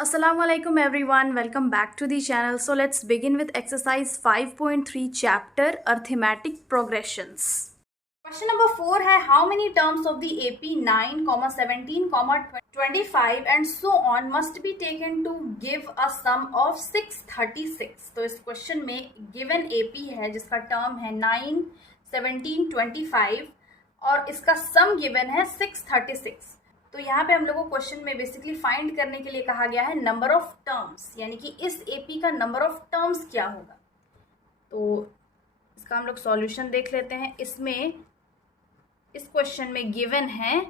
Assalamualaikum everyone, welcome back to the channel. So let's begin with exercise 5.3 chapter arithmetic progressions. Question number 4 है how many terms of the AP 9, 17, 25 and so on must be taken to give a sum of 636. तो इस question में given AP है जिसका term है 9, 17, 25 और इसका सम given है 636. तो यहाँ पे हम लोगों को क्वेश्चन में बेसिकली फाइंड करने के लिए कहा गया है नंबर ऑफ टर्म्स, यानी कि इस एपी का नंबर ऑफ टर्म्स क्या होगा. तो इसका हम लोग सॉल्यूशन देख लेते हैं. इसमें इस क्वेश्चन में गिवन है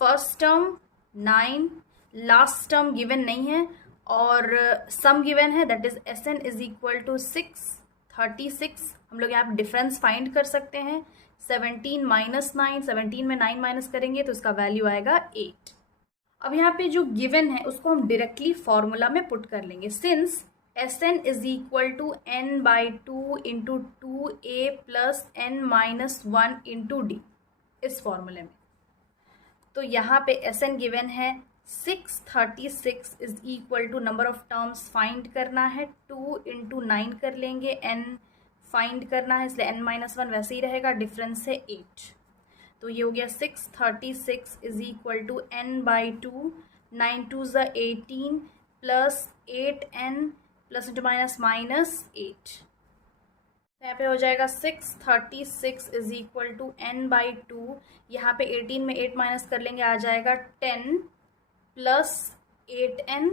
first term 9, last term given नहीं है और सम गिवन है that is S n is equal to 636. हम लोग यहाँ पे डिफरेंस फाइंड कर सकते हैं. 17 माइनस 9, 17 में 9 माइनस करेंगे तो इसका वैल्यू आएगा 8. अब यहाँ पे जो गिवन है उसको हम डायरेक्टली फॉर्मूला में पुट कर लेंगे. Since S n is equal to n by 2 into 2a plus n minus 1 into d, इस फॉर्मूले में. तो यहाँ पे एस एन गिवन है 636 is equal to number of terms find करना है 2 इंटू 9 कर लेंगे, एन फाइंड करना है इसलिए n माइनस 1 वैसे ही रहेगा, डिफरेंस है 8. तो ये हो गया 636 is equal to n by 2, 9 2 ज़ा 18 plus 8n plus into minus minus 8. तो यहाँ पे हो जाएगा 636 is equal to n by 2. यहाँ पे 18 में 8 माइनस कर लेंगे आ जाएगा 10 प्लस 8n,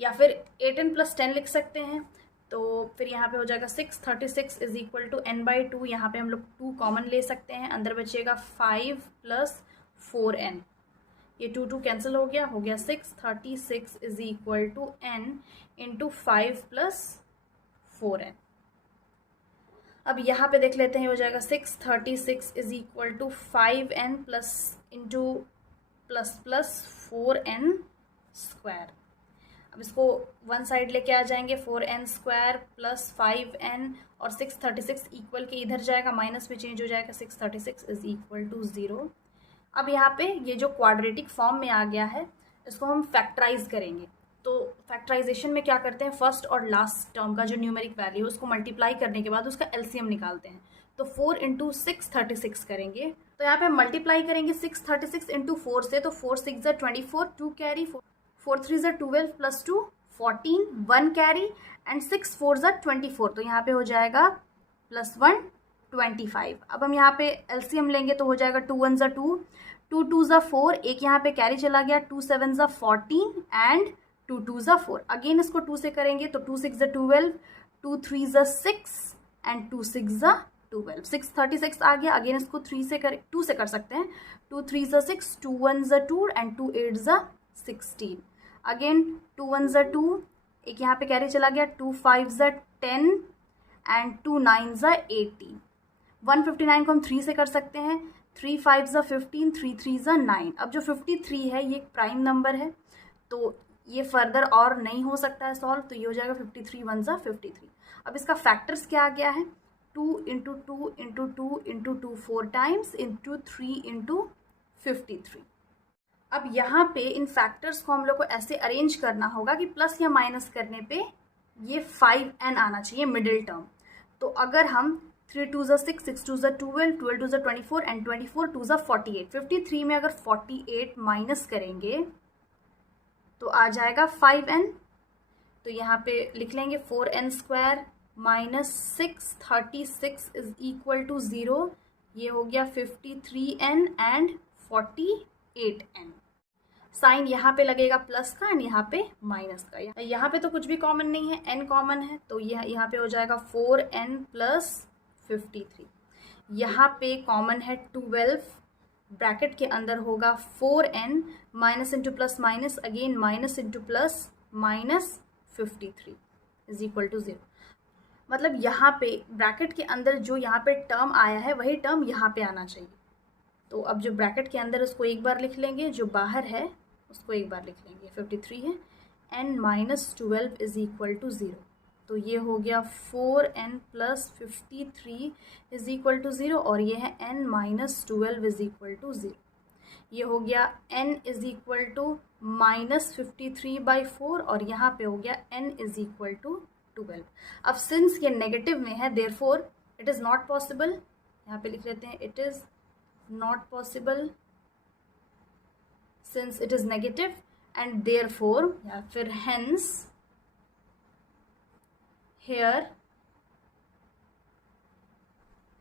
या फिर 8n प्लस 10 लिख सकते हैं. तो फिर यहाँ पे हो जाएगा 636 is equal to n by 2. यहाँ पे हम लोग 2 कॉमन ले सकते हैं, अंदर बचेगा 5 प्लस 4n. ये 2 कैंसिल हो गया 636 is equal to n into 5 plus 4n. अब यहाँ पे देख लेते हैं, हो जाएगा 636 is equal to 5n plus into plus plus 4n square. अब इसको वन साइड लेके आ जाएंगे, 4n स्क्वायर प्लस 5n और 636 इक्वल के इधर जाएगा, माइनस में चेंज हो जाएगा, 636 इज इक्वल टू 0. अब यहाँ पे ये जो क्वाड्रेटिक फॉर्म में आ गया है इसको हम फैक्टराइज करेंगे. तो फैक्टराइजेशन में क्या करते हैं, फर्स्ट और लास्ट टर्म का जो न्यूमेरिक वैल्यू है उसको मल्टीप्लाई करने के बाद उसका एलसीएम निकालते हैं. तो 4 इंटू 636 करेंगे. तो यहाँ पे हम मल्टीप्लाई करेंगे 636 इंटू 4 से, तो 4 6 ज़ा 24, 2 कैरी, 4 3 ज़ा 12 प्लस 2 14, 1 कैरी एंड 6 4 ज़ा 24. तो यहाँ पे हो जाएगा प्लस 1 25. अब हम यहाँ पे एलसीएम लेंगे तो हो जाएगा 2 1 ज़ा 2, 2 2 ज़ा 4, एक यहाँ पे कैरी चला गया, 2 7 ज़ा 14 एंड 2 2 ज़ा 4. अगेन इसको 2 से करेंगे तो 2 6 ज़ा 12, 2 3 ज़ा 6 एंड 2 6 ज़ा 12. 636 आ गया. अगेन इसको 2 से कर सकते हैं, 2 3 ज़ा 6, 2 1 ज़ा 2 एंड 2 8 ज़ा 16. अगेन 2 1 ज़ा 2, एक यहाँ पे कैरी चला गया, 2 5 ज़ा 10 एंड 2 9 ज़ा 18. 159 को हम 3 से कर सकते हैं, 3 5 ज़ा 15, 3 3 ज़ा 9. अब जो 53 है ये एक प्राइम नंबर है तो ये फर्दर और नहीं हो सकता है सॉल्व, तो ये हो जाएगा 53 1 ज़ा 53. अब इसका फैक्टर्स क्या आ गया है, 2 into 2 into 2 into 2 4 times into 3 into 53. अब यहाँ पे इन फैक्टर्स को हम लोग को ऐसे अरेंज करना होगा कि प्लस या माइनस करने पे ये 5n आना चाहिए मिडिल टर्म. तो अगर हम 3 2 ज़ा 6, 6 2 ज़ा 12, 12 2 ज़ा 24 एंड 24 2 ज़ा 48, 53 में अगर 48 माइनस करेंगे तो आ जाएगा 5n. तो यहाँ पे लिख लेंगे 4n square minus 636 is equal to 0. ये हो गया 53n एंड 48n. साइन यहाँ पे लगेगा प्लस का एंड यहाँ पे माइनस का. यहाँ पे तो कुछ भी कॉमन नहीं है, n कॉमन है तो यहाँ पे हो जाएगा 4n प्लस 53. यहाँ पे कॉमन है 12, ब्रैकेट के अंदर होगा 4n minus into plus minus, again minus into plus minus 53 is equal to 0. मतलब यहाँ पे ब्रैकेट के अंदर जो यहाँ पे टर्म आया है वही टर्म यहाँ पे आना चाहिए. तो अब जो ब्रैकेट के अंदर उसको एक बार लिख लेंगे, जो बाहर है उसको एक बार लिख लेंगे. 53 है, n minus 12 is equal to 0. तो ये हो गया 4n plus 53 is equal to 0 और ये है n minus 12 is equal to 0. ये हो गया n इज इक्वल टू -53/4 और यहाँ पे हो गया n इज इक्वल टू 12। अब सिंस ये नेगेटिव में है therefore it is not possible, यहाँ पे लिख लेते हैं it is not possible since it is negative and therefore या फिर hence here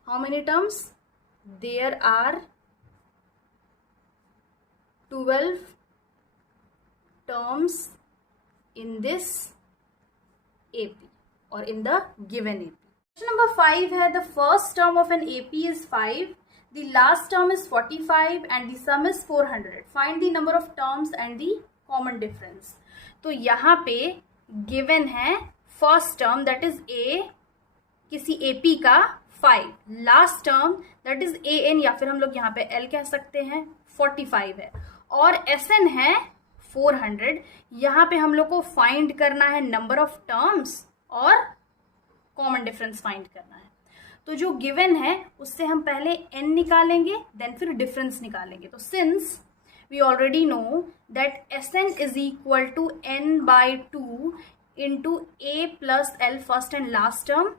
how many terms? There are 12 terms in this AP or in the given AP. Question number 5 है the first term of an AP is 5, the last term is 45 and the sum is 400. Find the number of terms and the common difference. तो यहाँ पे given है first term that is A किसी AP का 5, last term that is a n या फिर हम लोग यहाँ पे एल कह सकते हैं 45 है और एस एन है 400। यहाँ पे हम लोग को फाइंड करना है नंबर ऑफ टर्म्स और कॉमन डिफरेंस फाइंड करना है। तो जो गिवन है उससे हम पहले एन निकालेंगे देन फिर डिफरेंस निकालेंगे। तो since we already know that S n is equal to n by 2 into a plus l first and last term,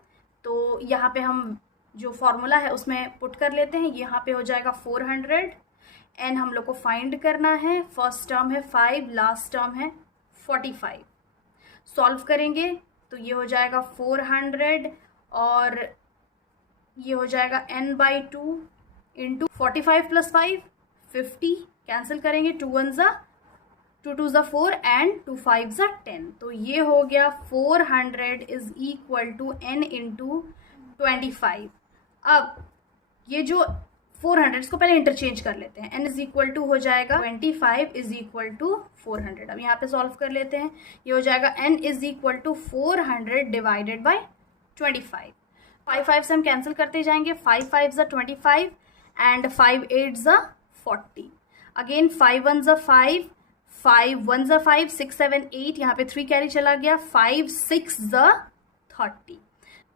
तो यहाँ पे हम जो फॉर्मूला है उसमें पुट कर लेते हैं। यहाँ पे हो जाएगा 400, एन हम लोग को फाइंड करना है, फर्स्ट टर्म है 5, लास्ट टर्म है 45। सॉल्व करेंगे तो ये हो जाएगा 400 और ये हो जाएगा n by 2 into 45 plus 5 50, cancel करेंगे 2 1 ज़ा 2 2 ज़ा 4 एंड 2 5 ज़ा 10। तो ये हो गया 400 is equal to n into 25। अब ये जो 400 इसको पहले इंटरचेंज कर लेते हैं, n इज इक्वल टू हो जाएगा 25 इज इक्वल टू 400। अब यहाँ पे सॉल्व कर लेते हैं, ये हो जाएगा n is equal to 400 divided by 25। 5 5 से हम कैंसिल करते जाएंगे, 5 5 ज़ा 25 एंड 5 8 ज़ा 40, अगेन 5 1 ज़ा 5, 5 1 ज़ा 5, 6 7 8, यहाँ पे 3 कैरी चला गया, 5 6 ज़ा 30।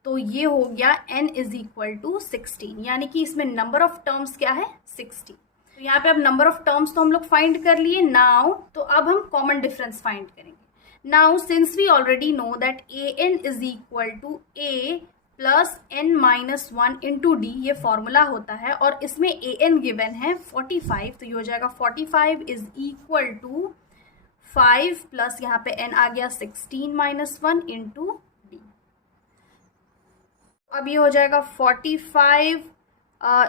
तो ये हो गया n इज इक्वल टू 16, यानी कि इसमें नंबर ऑफ टर्म्स क्या है 60। तो यहाँ पे अब नंबर ऑफ टर्म्स तो हम लोग फाइंड कर लिए। नाउ तो अब हम कॉमन डिफरेंस फाइंड करेंगे। Now since we already know that a n is equal to a plus n minus 1 into d, ये फॉर्मूला होता है और इसमें ए एन गिवन है 45, तो ये हो जाएगा 45 इज इक्वल टू 5 प्लस यहाँ पे n आ गया 16 माइनस 1 इंटू डी। अब ये हो जाएगा 45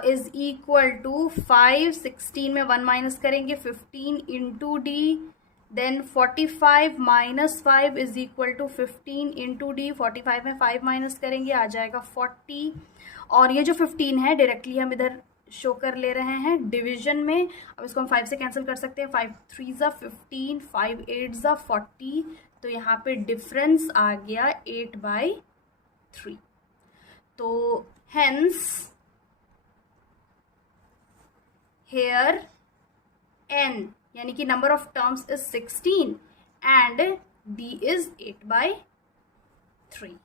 इज इक्वल टू 5, 16 में 1 माइनस करेंगे 15 into d, then 45 minus 5 is equal to 15 into d, 45 में 5 माइनस करेंगे आ जाएगा 40। और ये जो 15 है डायरेक्टली हम इधर शो कर ले रहे हैं डिवीजन में। अब इसको हम 5 से कैंसिल कर सकते हैं, 5 3 ज़ा 15, 5 8 ज़ा 40, तो यहाँ पे डिफरेंस आ गया 8/3। तो हेंस हेयर n यानी कि number of terms is 16 and d is 8/3।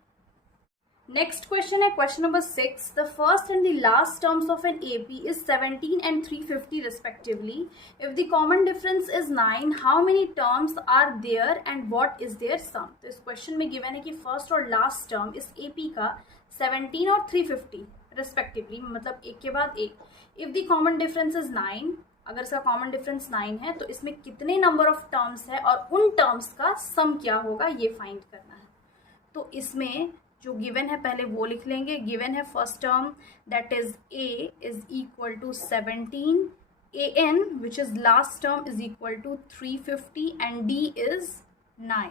Next question है question number 6। The first and the last terms of an AP is 17 and 350 respectively. If the common difference is 9, how many terms are there and what is their sum? तो इस question में given है कि first और last term इस AP का 17 और 350 respectively, मतलब एक के बाद एक। If the common difference is 9, अगर इसका कॉमन डिफरेंस 9 है तो इसमें कितने नंबर ऑफ टर्म्स है और उन टर्म्स का सम क्या होगा ये फाइंड करना है। तो इसमें जो गिवन है पहले वो लिख लेंगे। गिवन है first term that is a is equal to 17, an which is last term is equal to 350 and d is 9।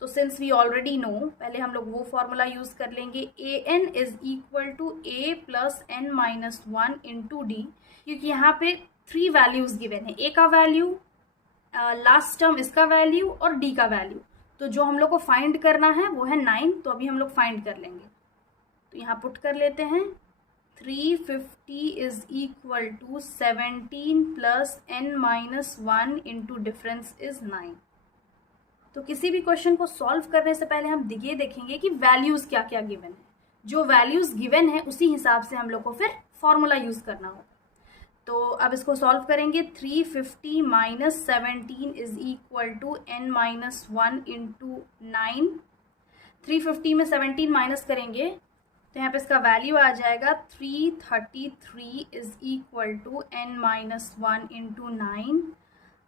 तो सिंस वी ऑलरेडी नो पहले हम लोग वो फॉर्मूला यूज कर लेंगे, an is equal to a plus n minus 1 into d, क्योंकि यहाँ पे 3 वैल्यूज गिवन है, a का वैल्यू, लास्ट टर्म इसका वैल्यू और d का वैल्यू। तो जो हम लोग को फाइंड करना है वो है 9, तो अभी हम लोग फाइंड कर लेंगे। तो यहाँ पुट कर लेते हैं 350 is equal to 17 plus n minus 1 into difference is 9। तो किसी भी क्वेश्चन को सॉल्व करने से पहले हम ये देखेंगे कि वैल्यूज क्या क्या गिवन है। जो वैल्यूज गिवन है उसी हिसाब से हम लोग को फिर फॉर्मूला यूज करना होगा। तो अब इसको सॉल्व करेंगे। 350 minus 17 is equal to n minus 1 into 9। 350 में 17 माइनस करेंगे तो यहाँ पे इसका वैल्यू आ जाएगा 333 is equal to n minus 1 into 9।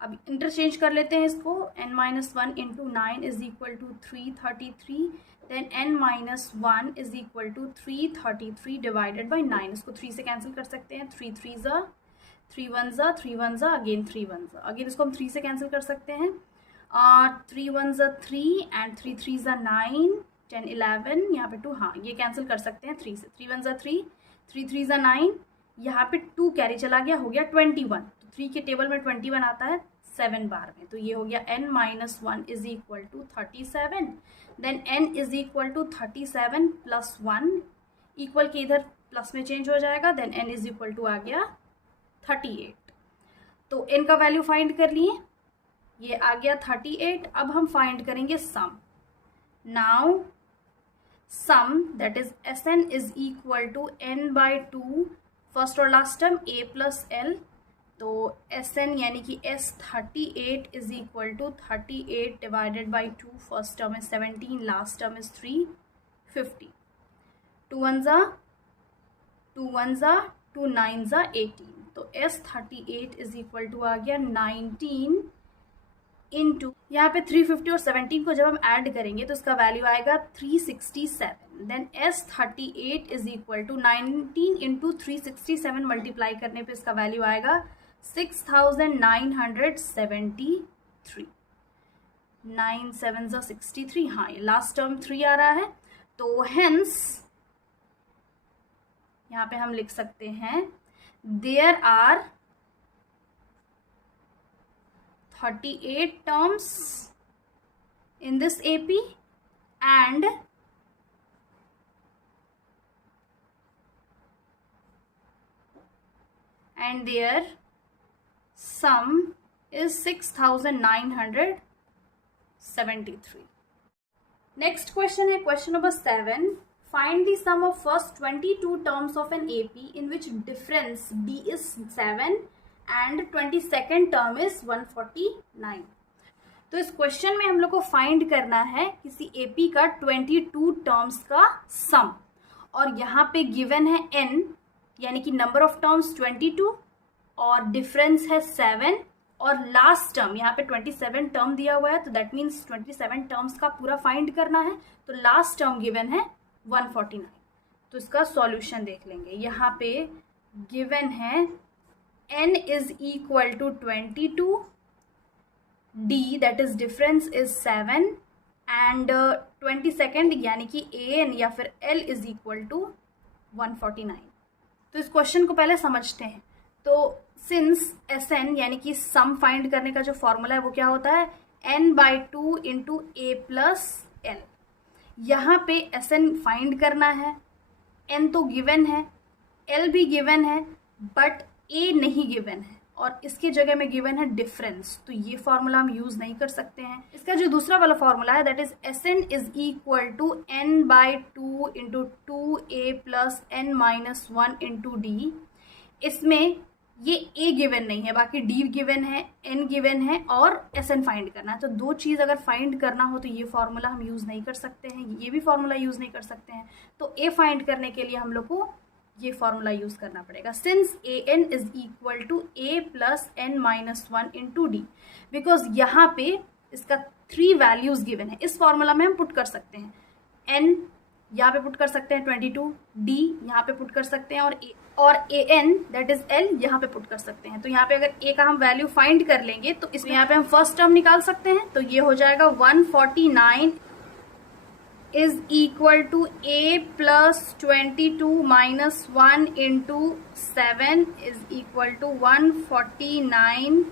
अब इंटरचेंज कर लेते हैं इसको। n minus 1 into 9 is equal to 333, then n minus 1 is equal to 333 divided by 9। इसको 3 से कैंसिल कर सकते हैं। 3 3 ज़ा, 3 1 ज़ा, 3 1 ज़ा, अगेन 3 1 ज़ा, अगेन इसको हम 3 से कैंसिल कर सकते हैं। 3 1 ज़ा 3 एंड 3 3 ज़ा 9, 10 11, यहाँ पे 2, हाँ ये कैंसिल कर सकते हैं 3 से। 3 1 ज़ा 3, 3 3 ज़ा 9, यहाँ पे 2 कैरी चला गया, हो गया 21। तो 3 के टेबल में 21 आता है 7 बार में, तो ये हो गया n minus 1 is equal to 37। Then n is equal to 37 plus 1, equal के इधर प्लस में चेंज हो जाएगा, then n is equal to आ गया 38। तो n का वैल्यू फाइंड कर लिए, ये आ गया 38। अब हम फाइंड करेंगे sum. Now sum that is Sn is equal to n by 2, first और last term a plus l। तो Sn यानी कि S38 is equal to 38 divided by 2, first term is 17, last term is 350। 2 1 ज़ा, 2 1 ज़ा, 2 9 ज़ा 18। तो S38 is equal to आ गया 19 इंटू, यहाँ पे 350 और 17 को जब हम ऐड करेंगे तो इसका वैल्यू आएगा 367। Then S38 is equal to 19 into 367 multiply करने पे इसका वैल्यू आएगा 6973। 9 7 ज़ा 63, हाँ ये लास्ट टर्म 3 आ रहा है। तो हेंस यहाँ पे हम लिख सकते हैं there are 38 terms in this AP and their sum is 6973. Next question है question number 7. Find the sum of first 22 terms of an AP in which difference D is 7 and 22nd term is 149। तो इस question में हम लोग को find करना है किसी एपी का 22 टर्म्स का सम, और यहाँ पे गिवन है n यानी कि नंबर ऑफ टर्म्स 22 और डिफरेंस है 7, और लास्ट टर्म यहाँ पे 27 टर्म दिया हुआ है, तो दैट मीन्स 27 टर्म्स का पूरा फाइंड करना है। तो लास्ट टर्म गिवन है 149। तो इसका सॉल्यूशन देख लेंगे। यहाँ पे गिवन है n is equal to 22, d that is difference is 7 and 22nd यानी कि an या फिर l is equal to 149। तो इस क्वेश्चन को पहले समझते हैं। तो सिंस Sn यानी कि सम फाइंड करने का जो फॉर्मूला है वो क्या होता है, n by 2 into a plus l। यहाँ पे Sn फाइंड करना है, n तो गिवन है, l भी गिवन है, बट a नहीं गिवन है और इसके जगह में गिवन है डिफरेंस, तो ये फॉर्मूला हम यूज नहीं कर सकते हैं। इसका जो दूसरा वाला फॉर्मूला है that is Sn is equal to n by 2 into 2a plus n minus 1 into d। इसमें ये a गिवन नहीं है, बाकी d गिवन है, n गिवन है और Sn फाइंड करना है। तो दो चीज़ अगर फाइंड करना हो तो ये फॉर्मूला हम यूज़ नहीं कर सकते हैं, ये भी फॉर्मूला यूज़ नहीं कर सकते हैं। तो a फाइंड करने के लिए हम लोग को ये फॉर्मूला यूज करना पड़ेगा। Since an is equal to a plus n minus 1 into d, because यहाँ पे इसका 3 वैल्यूज गिवन है, इस फॉर्मूला में हम पुट कर सकते हैं। n यहाँ पे पुट कर सकते हैं 22, d यहाँ पे पुट कर सकते हैं और an दैट इज l यहाँ पे पुट कर सकते हैं। तो यहाँ पे अगर a का हम वैल्यू फाइंड कर लेंगे तो इसमें यहाँ पे हम फर्स्ट टर्म निकाल सकते हैं। तो ये हो जाएगा 149 is equal to a plus 22 minus 1 into 7 is equal to 149,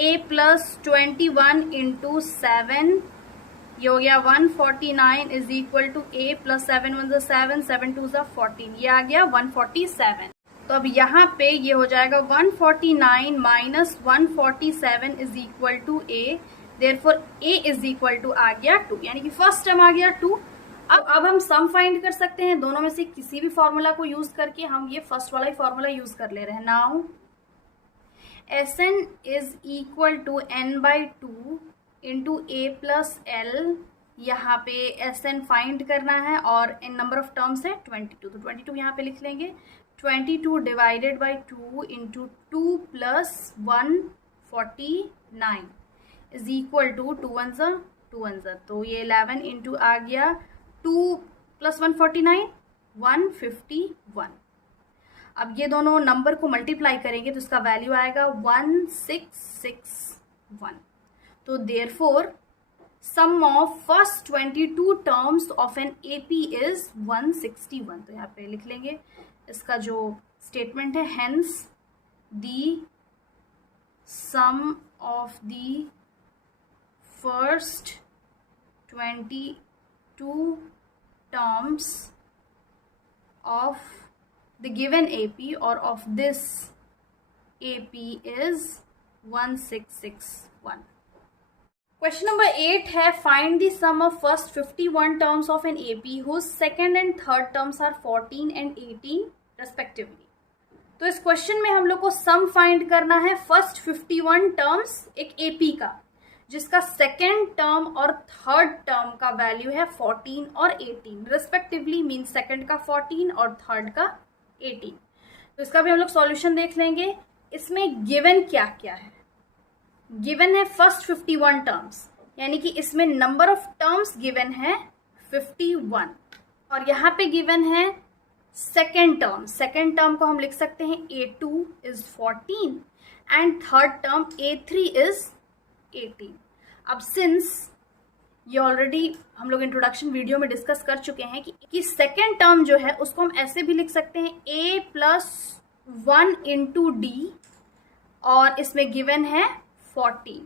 a plus 21 into 7, ये हो गया 149 is equal to a plus 7 1 is 7, 7 2 is 14, ये आ गया 147। तो अब यहाँ पे ये हो जाएगा 149 minus 147 is equal to a, therefore a is equal to आ गया 2, यानी कि फर्स्ट टर्म आ गया 2। अब हम सम फाइंड कर सकते हैं, दोनों में से किसी भी फॉर्मूला को यूज करके हम ये फर्स्ट वाला ही फॉर्मूला यूज कर ले रहे हैं। Now Sn is equal to n by two into a plus l. यहाँ पे Sn फाइंड करना है और n नंबर ऑफ टर्म्स है 22, तो 22 यहाँ पे लिख लेंगे. 22 divided by 2 into 2 plus 149 is equal to 2 1 ज़ा, तो ये 11 इंटू आ गया 2 प्लस 149 151. अब ये दोनों नंबर को मल्टीप्लाई करेंगे तो इसका वैल्यू आएगा 1661. तो therefore sum of first 22 terms of an AP is 161. तो यहाँ पे लिख लेंगे इसका जो स्टेटमेंट है, hence the sum of the first 22 terms of the given AP or of this AP is 1661. Question number 8 है find the sum of first 51 terms of an AP whose second and third terms are 14 and 18 respectively. तो इस question में हम लोग को sum find करना है first 51 terms एक AP का, जिसका सेकेंड टर्म और थर्ड टर्म का वैल्यू है 14 और 18 रिस्पेक्टिवली, मीन सेकेंड का 14 और थर्ड का 18. तो इसका भी हम लोग सॉल्यूशन देख लेंगे. इसमें गिवन क्या क्या है? गिवन है फर्स्ट 51 टर्म्स, यानी कि इसमें नंबर ऑफ टर्म्स गिवन है 51 और यहाँ पे गिवन है सेकेंड टर्म. सेकेंड टर्म को हम लिख सकते हैं A2 is 14 and third term A3 is 18. अब सिंस ये ऑलरेडी हम लोग इंट्रोडक्शन वीडियो में डिस्कस कर चुके हैं कि सेकेंड टर्म जो है उसको हम ऐसे भी लिख सकते हैं a प्लस 1 इंटू डी और इसमें गिवन है 14.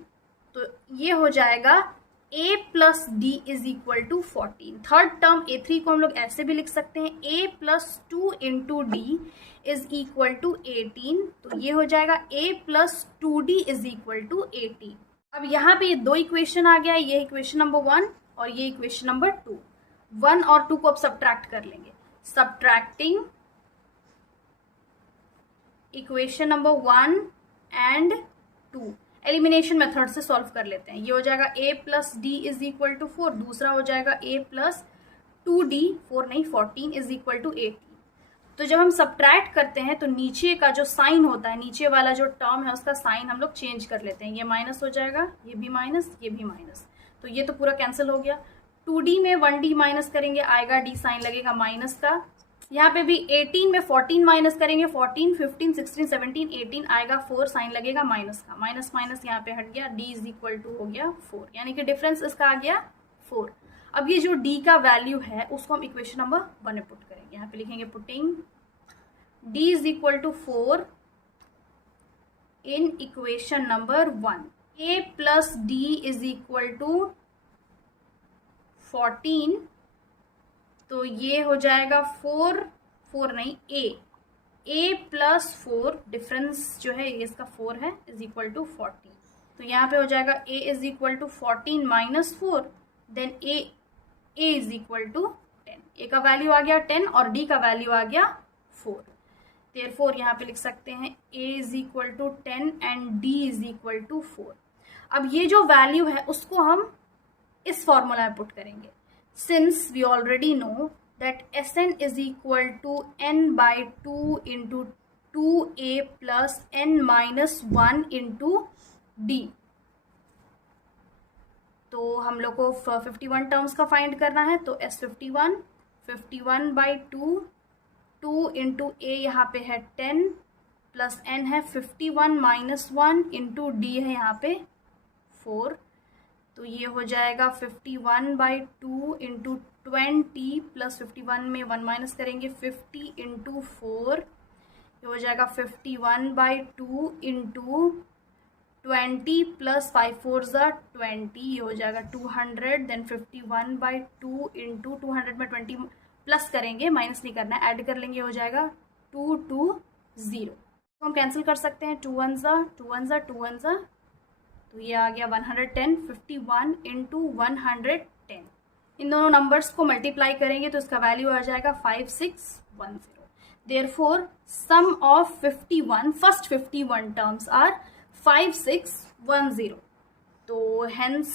तो ये हो जाएगा a plus d is equal to 14. Third term A3 को हम लोग ऐसे भी लिख सकते हैं a plus 2 into d is equal to 18. तो ये हो जाएगा a plus 2d is equal to 18. अब यहाँ पे ये दो इक्वेशन आ गया, ये इक्वेशन नंबर 1 और ये इक्वेशन नंबर 2. 1 और 2 को अब सब्ट्रैक्ट कर लेंगे. Subtracting equation number 1 and 2 elimination method से सॉल्व कर लेते हैं. ये हो जाएगा a plus d is equal to 4. दूसरा हो जाएगा a प्लस 2d 4 नहीं 14 इज इक्वल टू 18. तो जब हम सब्ट्रैक्ट करते हैं तो नीचे का जो साइन होता है, नीचे वाला जो टर्म है उसका साइन हम लोग चेंज कर लेते हैं. ये माइनस हो जाएगा, ये भी माइनस, ये भी माइनस, तो ये तो पूरा कैंसिल हो गया. 2d में 1d माइनस करेंगे, आएगा d, साइन लगेगा माइनस का. यहाँ पे भी 18 में 14 माइनस करेंगे, 14 15 16 17 18 आएगा 4, साइन लगेगा माइनस का. माइनस माइनस यहाँ पे हट गया, d इज इक्वल टू हो गया 4, यानी कि डिफरेंस इसका आ गया 4. अब ये जो d का वैल्यू है उसको हम इक्वेशन नंबर 1 में पुट करेंगे. यहाँ पे लिखेंगे putting d is equal to 4 in equation number 1. a plus d is equal to 14. तो ये हो जाएगा 4 नहीं a plus 4, डिफरेंस जो है इसका 4 है, इज इक्वल टू 14. तो यहाँ पे हो जाएगा a is equal to 14 minus 4, then a is equal to 10. a का वैल्यू आ गया 10 और d का वैल्यू आ गया 4. Therefore यहाँ पे लिख सकते हैं a is equal to 10 and d is equal to 4. अब ये जो वैल्यू है उसको हम इस फॉर्मूला में पुट करेंगे. Since we already know that Sn is equal to n by 2 into 2a plus n minus 1 into d. तो हम लोग को 51 टर्म्स का फाइंड करना है. तो S51 51 बाई 2 इंटू a यहाँ पे है 10 प्लस n है 51 माइनस 1 इंटू d है यहाँ पे 4. तो ये हो जाएगा 51 बाई 2 इंटू 20 प्लस 51 में 1 माइनस करेंगे 50 इंटू 4. ये हो जाएगा 51 बाई 2 इंटू 20 प्लस 5 4 ज़ा 20. ये हो जाएगा 200. देन 51 बाई 2 इंटू 200 में 20 प्लस करेंगे, माइनस नहीं करना है, ऐड कर लेंगे, हो जाएगा 220. तो हम कैंसिल कर सकते हैं. 2 1 ज़ा 2 1 ज़ा 2 1 ज़ा, तो ये आ गया 110. 51 इंटू 110. इन दोनों नंबर्स को मल्टीप्लाई करेंगे तो इसका वैल्यू आ जाएगा 5610. Therefore sum of 51 first 51 terms are 5610। तो हेंस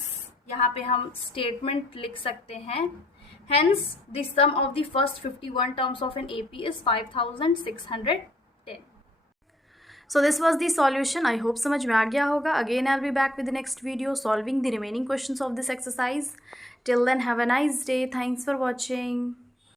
यहाँ पे हम स्टेटमेंट लिख सकते हैं, hence the sum of the first 51 terms of an AP is 5610। So this was the solution. I hope समझ में आ गया होगा. Again I'll be back with the next video solving the remaining questions of this exercise. Till then, have a nice day. Thanks for watching.